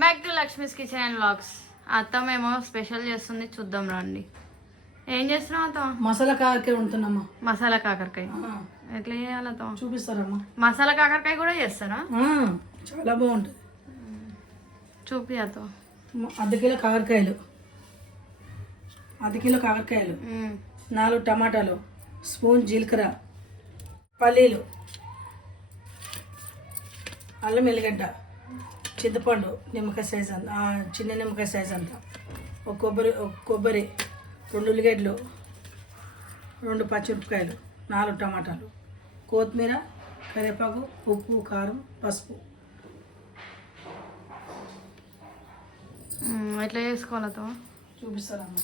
Welcome back to Lakshmi's kitchen and vlogs అత్తమేమో special చేస్తుంది చూద్దాం రండి. ఏం చేస్తున్నావు అత్త? మసాలా కారకే ఉంటున్నామా మసాలా కాకరకాయ. ఎట్లా చేయాలి అత్త? చూపిస్తారమ్మా. మసాలా కాకరకాయ కూడా చేస్తారా చాలా బాగుంటుంది. చూపి అత్త. అర్ధ కిలో కాకరకాయలు. అర్ధ కిలో కాకరకాయలు. మ్మ్. నాలుగు టమాటాలు. స్పూన్ జీలకర్ర. పల్లీలు. అల్లం ఎల్లిగడ్డ. చింతపండు నిమ్మకాయ సైజ్ అంత. చిన్న నిమ్మకాయ సైజ్ అంత. ఒక కొబ్బరి ఒక కొబ్బరి రెండు ఉల్లిగడ్డలు రెండు పచ్చిమిరపకాయలు నాలుగు టమాటాలు కొత్తిమీర కరివేపాకు ఉప్పు కారం పసుపు. ఎట్లా చేసుకోవాలి చూపిస్తారమ్మా.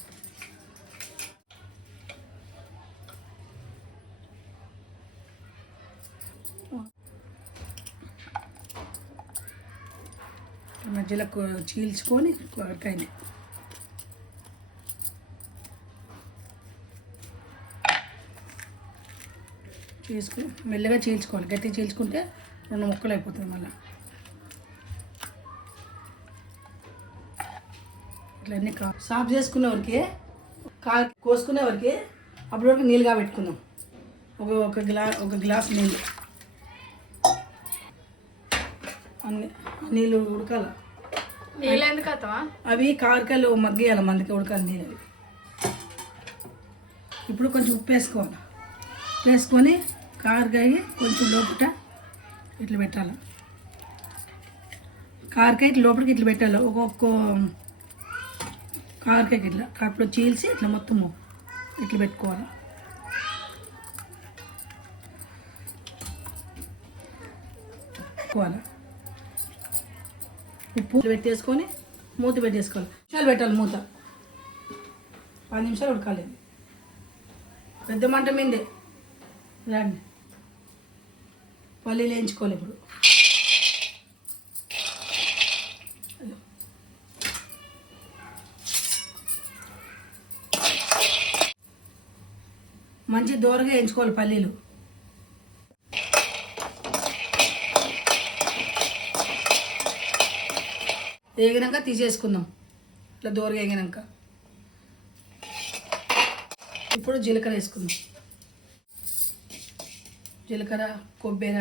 మధ్యలో చీల్చుకొని కొరకాయని. చీల్చుకొని మెల్లగా చీల్చుకోవాలి. గట్టి చీల్చుకుంటే రెండు ముక్కలు అయిపోతుంది మళ్ళీ. ఇట్లా అన్నీ కా సాఫ్ చేసుకునేవరికి కా కోసుకునేవరికి అప్పటి వరకు నీళ్ళుగా పెట్టుకుందాం. ఒక ఒక గ్లా ఒక గ్లాస్ నీళ్ళు. అన్ని నీళ్ళు ఉడకాలి. అవి కారకాయలు మగ్గేయాలి మందుకి ఉడకాలి నీళ్ళు ఇప్పుడు కొంచెం ఉప్పు వేసుకోవాలి. ఉప్పు వేసుకొని కారకాయ కొంచెం లోపట ఇట్లా పెట్టాలి. కారకాయ ఇట్లా లోపలికి ఇట్లా పెట్టాలి. ఒక్కొక్క కారకాయకి ఇట్లా కడుపులో చీల్చి ఇట్లా మొత్తము ఇట్లా పెట్టుకోవాలి. పెట్టుకోవాలి. ఉప్పు పెట్టేసుకొని మూత పెట్టేసుకోవాలి. నిమిషాలు పెట్టాలి మూత. పది నిమిషాలు ఉడకాలి. పెద్ద మంట మీదే. రండి. పల్లీలు వేయించుకోవాలి ఇప్పుడు. మంచి దూరగా వేయించుకోవాలి పల్లీలు. వేగినాక తీసేసుకుందాం. ఇట్లా దోరగా వేగినాక ఇప్పుడు జీలకర్ర వేసుకుందాం. జీలకర్ర కొబ్బరి.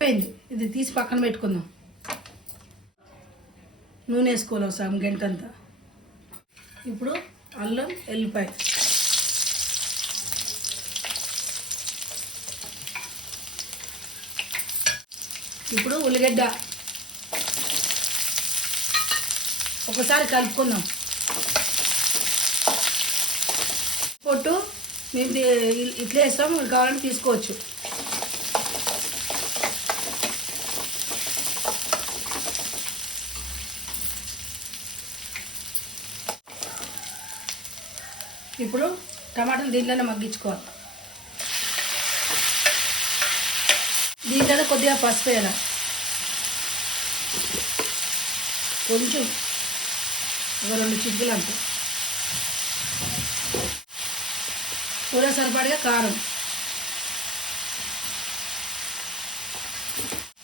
అయిపోయింది. ఇది తీసి పక్కన పెట్టుకుందాం. నూనె వేసుకోవాలి సగం గంట అంతా ఇప్పుడు అల్లం ఎల్లిపాయ. ఇప్పుడు ఉల్లిగడ్డ. ఒకసారి కలుపుకుందాం. పొట్టు మేము ఇట్లా వేస్తాం మీరు కావాలంటే తీసుకోవచ్చు. ఇప్పుడు టమాటాలు దీంట్లోనే మగ్గించుకోవాలి. దీంట్లో కొద్దిగా పసుపు వేయాలి? కొంచెం ఒక రెండు చిక్కులు అంతే. కూర సరిపడిగా కారం.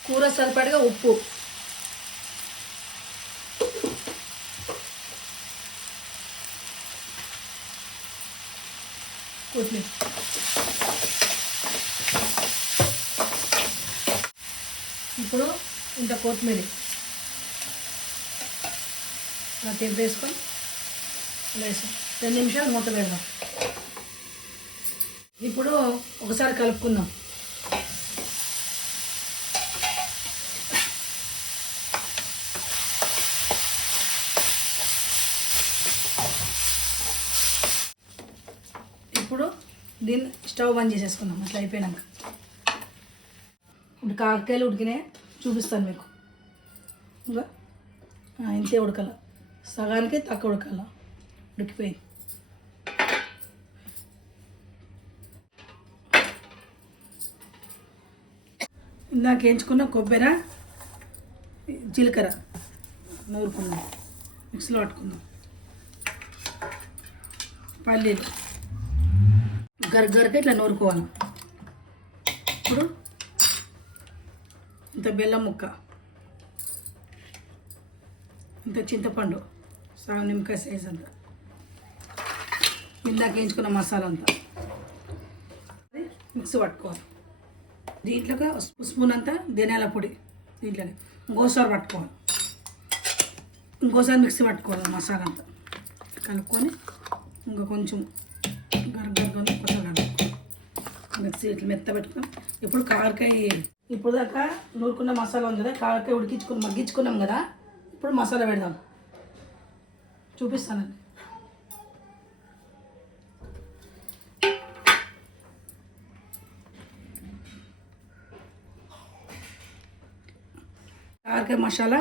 కూర సరిపడిగా ఉప్పు. కొద్దిగా ఇప్పుడు ఇంత కొత్తిమీర. ఇలా తెంపేసుకొని వేసాం రెండు నిమిషాలు మూత పెడదాం. ఇప్పుడు ఒకసారి కలుపుకుందాం. ఇప్పుడు దీన్ని స్టవ్ బంద్ చేసేసుకుందాం. అట్లా అయిపోయినాక. కాకరకాయలు ఉడికినాయి చూపిస్తాను మీకు. ఇంకా? ఇంతే ఉడకాల. సగానికి తక్కువ ఉడకాల. ఉడికిపోయింది. ఇందాక వేయించుకున్న కొబ్బరి జీలకర్ర నూరుకుందాం మిక్సీలో పట్టుకుందాం. పల్లీలు. గరగరక ఇట్లా నూరుకోవాలి. ఇప్పుడు ఇంత బెల్లం ముక్క ఇంత చింతపండు సగం నిమ్మకాయ సైజ్ అంతా. ఇందాక వేయించుకున్న మసాలా అంతా. అది పట్టుకోవాలి. దీంట్లోకి స్పూన్ అంతా ధనియాల పొడి దీంట్లోకి ఇంకోసారి పట్టుకోవాలి. ఇంకోసారి మిక్సీ పట్టుకోవాలి మసాలా అంతా. కలుపుకొని ఇంకా కొంచెం గరగరగా కొత్త కలుపుకోవాలి మిక్సీ ఇట్లా మెత్త పెట్టుకున్నాం. ఇప్పుడు కాకరకాయ ఇప్పుడు దాకా నూరుకున్న మసాలా ఉంది కదా కాకరకాయ ఉడికించుకుని మగ్గించుకున్నాం కదా ఇప్పుడు మసాలా పెడదాం. చూపిస్తానండి. కాకరకాయ మసాలా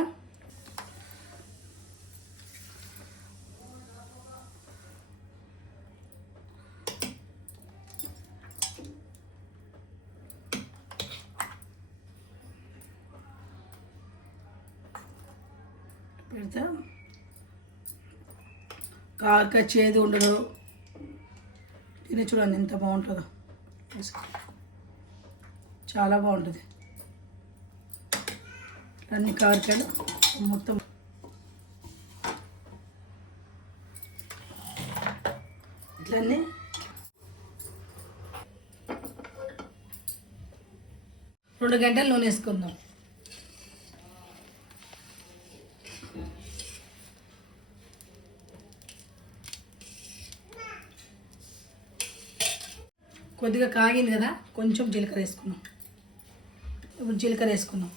పెడతా. కాక చేదు ఉండదు. తిని చూడండి ఎంత బాగుంటుందో. చాలా బాగుంటుంది. అన్ని కారకాయలు మొత్తం. ఇట్లన్నీ. రెండు గంటలు నూనె వేసుకుందాం. కొద్దిగా కాగింది కదా కొంచెం జీలకర్ర వేసుకున్నాం ఇప్పుడు జీలకర్ర వేసుకున్నాం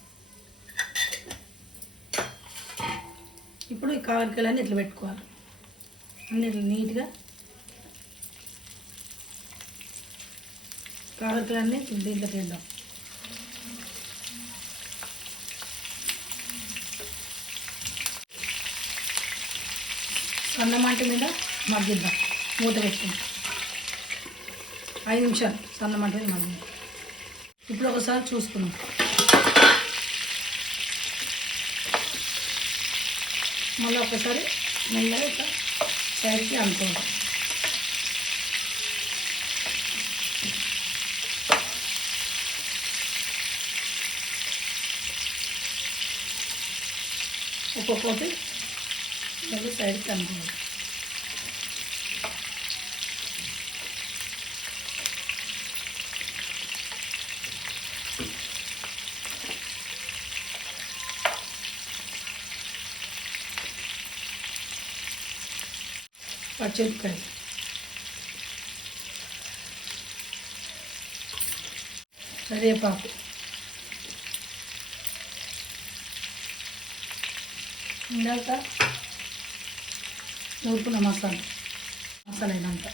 ఇప్పుడు ఈ కాకరకాయలన్నీ ఇట్లా పెట్టుకోవాలి. అన్ని ఇట్లా నీట్గా కాకరకాయలన్నీ దీంట్లో తిందాం సన్నమంట మీద మగ్గిద్దాం. మూత పెట్టుకుందాం. ఐదు నిమిషాలు సన్నమంట మళ్ళీ. ఇప్పుడు ఒకసారి చూసుకున్నాం మళ్ళీ ఒకసారి మెల్లగా ఇట్లా సైడ్కి అనుకోండి. ఒక్కొక్కటి మళ్ళీ సైడ్కి అనుకోవాలి పచ్చిమిరపకాయలు కరివేపాకు ఇందాక నూరుకున్న మసాలా మసాలా ఇదంతా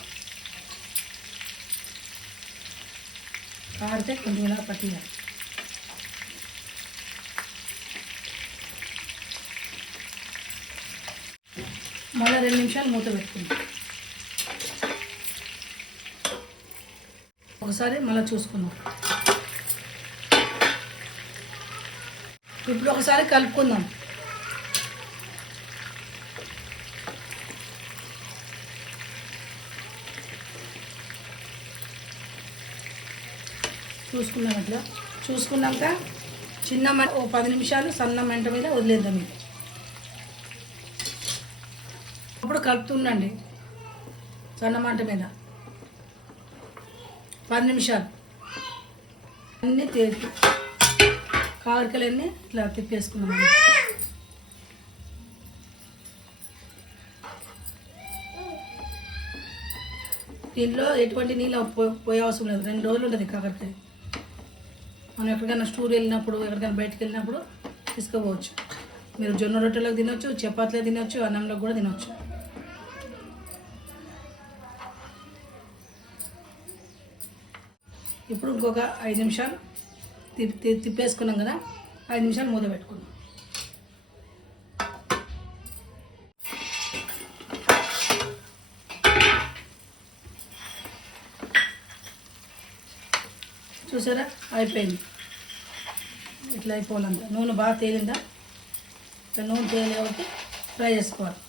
కాడితే కొంచెం ఇలా పట్టియాలి మళ్ళీ రెండు నిమిషాలు మూత పెట్టుకుందాం ఒకసారి మళ్ళీ చూసుకుందాం. ఇప్పుడు ఒకసారి కలుపుకుందాం. చూసుకున్నాం ఇట్లా చూసుకున్నాక చిన్న మంట ఓ పది నిమిషాలు సన్న మంట మీద వదిలేద్దాం ఇది కలుపుతుండండి. సన్నమంట మీద. పది నిమిషాలు. అన్నీ తేలి కారకలన్నీ ఇట్లా తిప్పేసుకున్నాం. దీనిలో ఎటువంటి నీళ్ళు పో- పోయే అవసరం లేదు. రెండు రోజులు ఉంటుంది కాకరకాయ. మనం ఎక్కడికైనా స్టూర్ వెళ్ళినప్పుడు ఎక్కడికైనా బయటకు వెళ్ళినప్పుడు తీసుకోపోవచ్చు. మీరు జొన్న రొట్టెలకు తినొచ్చు చపాతీలో తినొచ్చు అన్నంలో కూడా తినొచ్చు. ఇప్పుడు ఇంకొక ఐదు నిమిషాలు తిప్పి తిప్పేసుకున్నాం కదా ఐదు నిమిషాలు మూత పెట్టుకున్నాం చూసారా? అయిపోయింది. ఇట్లా అయిపోవాలంట నూనె బాగా తేలిందా? ఇట్లా నూనె తేలి కాబట్టి ఫ్రై చేసుకోవాలి.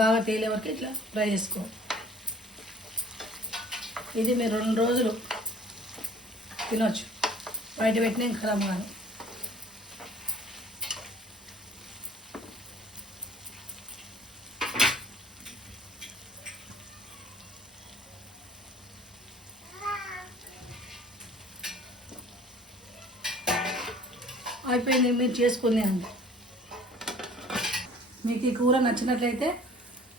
బాగా తేలే వరకు ఇట్లా ఫ్రై చేసుకో. ఇది మీరు రెండు రోజులు తినొచ్చు. బయట పెట్టిన ఖరాబ్ కాదు అయిపోయింది మీరు చేసుకునే అండి. మీకు ఈ కూర నచ్చినట్లయితే